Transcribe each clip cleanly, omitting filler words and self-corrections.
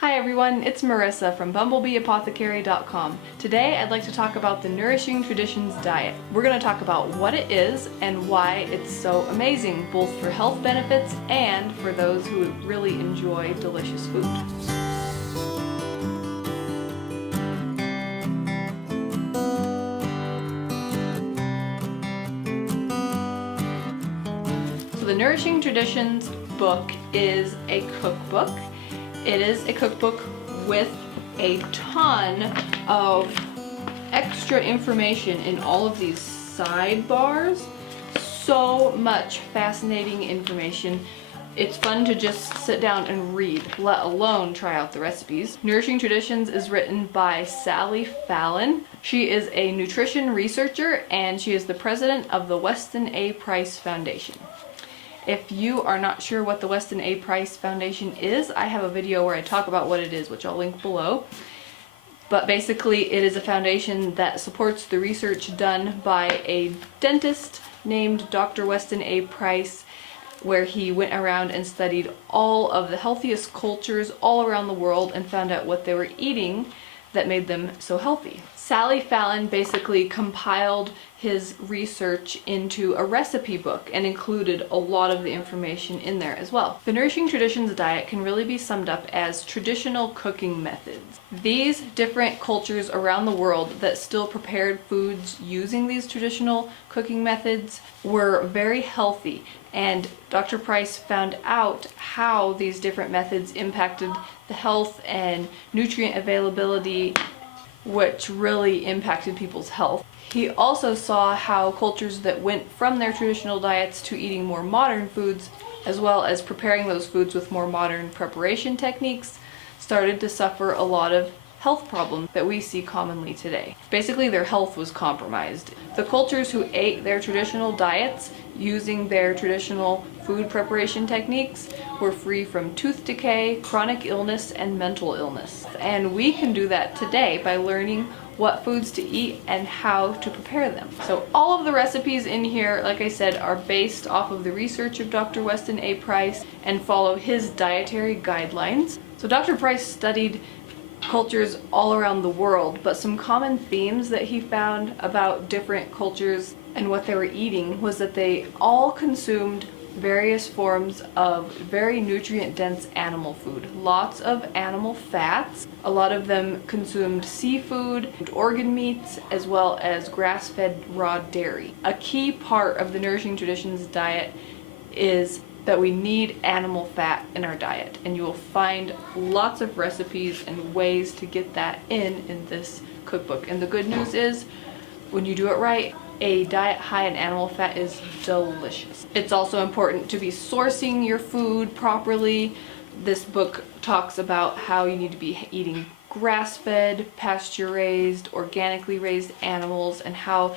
Hi everyone, it's Marissa from bumblebeeapothecary.com. Today I'd like to talk about the Nourishing Traditions diet. We're going to talk about what it is and why it's so amazing, both for health benefits and for those who really enjoy delicious food. So the Nourishing Traditions book is a cookbook. It is a cookbook with a ton of extra information in all of these sidebars. So much fascinating information. It's fun to just sit down and read, let alone try out the recipes. Nourishing Traditions is written by Sally Fallon. She is a nutrition researcher and she is the president of the Weston A. Price Foundation. If you are not sure what the Weston A. Price Foundation is, I have a video where I talk about what it is, which I'll link below. But basically, it is a foundation that supports the research done by a dentist named Dr. Weston A. Price, where he went around and studied all of the healthiest cultures all around the world and found out what they were eating that made them so healthy. Sally Fallon basically compiled his research into a recipe book and included a lot of the information in there as well. The Nourishing Traditions diet can really be summed up as traditional cooking methods. These different cultures around the world that still prepared foods using these traditional cooking methods were very healthy, and Dr. Price found out how these different methods impacted the health and nutrient availability, which really impacted people's health. He also saw how cultures that went from their traditional diets to eating more modern foods, as well as preparing those foods with more modern preparation techniques, started to suffer a lot of health problems that we see commonly today. Basically, their health was compromised. The cultures who ate their traditional diets using their traditional food preparation techniques were free from tooth decay, chronic illness, and mental illness. And we can do that today by learning what foods to eat and how to prepare them. So all of the recipes in here, like I said, are based off of the research of Dr. Weston A. Price and follow his dietary guidelines. So Dr. Price studied cultures all around the world, but some common themes that he found about different cultures and what they were eating was that they all consumed various forms of very nutrient-dense animal food. Lots of animal fats. A lot of them consumed seafood, organ meats, as well as grass-fed raw dairy. A key part of the Nourishing Traditions diet is that we need animal fat in our diet, and you will find lots of recipes and ways to get that in this cookbook. And the good news is, when you do it right, a diet high in animal fat is delicious. It's also important to be sourcing your food properly. This book talks about how you need to be eating grass-fed, pasture-raised, organically raised animals, and how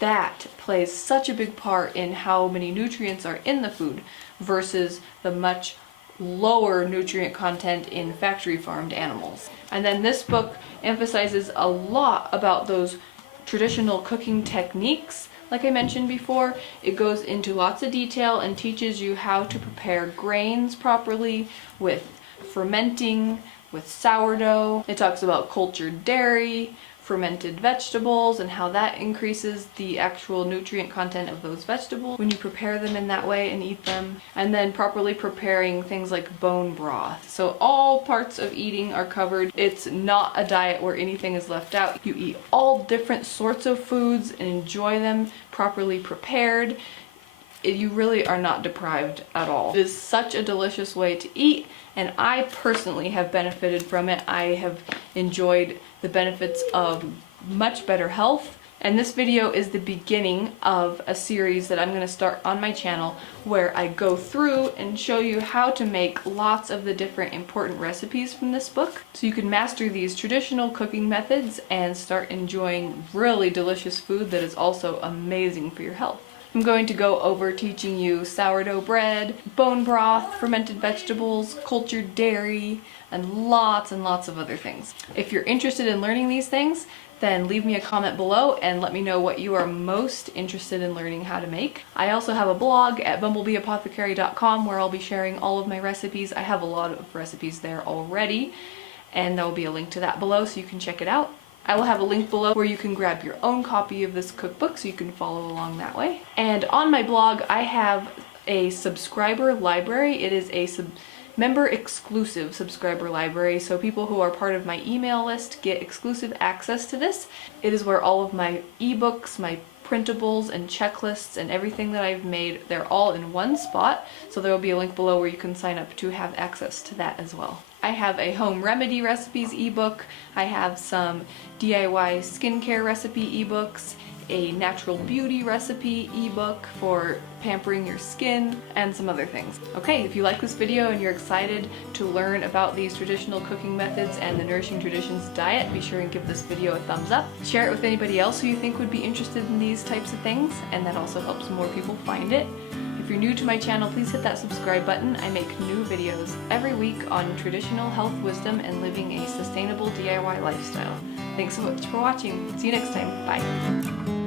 that plays such a big part in how many nutrients are in the food versus the much lower nutrient content in factory farmed animals. And then this book emphasizes a lot about those traditional cooking techniques. Like I mentioned before, it goes into lots of detail and teaches you how to prepare grains properly with fermenting, with sourdough. It talks about cultured dairy, fermented vegetables, and how that increases the actual nutrient content of those vegetables when you prepare them in that way and eat them. And then properly preparing things like bone broth. So all parts of eating are covered. It's not a diet where anything is left out. You eat all different sorts of foods and enjoy them properly prepared. You really are not deprived at all. It is such a delicious way to eat, and I personally have benefited from it. I have enjoyed the benefits of much better health, and this video is the beginning of a series that I'm going to start on my channel where I go through and show you how to make lots of the different important recipes from this book so you can master these traditional cooking methods and start enjoying really delicious food that is also amazing for your health. I'm going to go over teaching you sourdough bread, bone broth, fermented vegetables, cultured dairy, and lots of other things. If you're interested in learning these things, then leave me a comment below and let me know what you are most interested in learning how to make. I also have a blog at bumblebeeapothecary.com where I'll be sharing all of my recipes. I have a lot of recipes there already, and there will be a link to that below so you can check it out. I will have a link below where you can grab your own copy of this cookbook so you can follow along that way. And on my blog, I have a subscriber library. It is a member exclusive subscriber library, so people who are part of my email list get exclusive access to this. It is where all of my ebooks, my printables and checklists and everything that I've made, they're all in one spot, so there will be a link below where you can sign up to have access to that as well. I have a home remedy recipes ebook, I have some DIY skincare recipe ebooks, a natural beauty recipe ebook for pampering your skin, and some other things. Okay, if you like this video and you're excited to learn about these traditional cooking methods and the Nourishing Traditions diet, be sure and give this video a thumbs up. Share it with anybody else who you think would be interested in these types of things, and that also helps more people find it. If you're new to my channel, please hit that subscribe button. I make new videos every week on traditional health wisdom and living a sustainable DIY lifestyle. Thanks so much for watching. See you next time. Bye.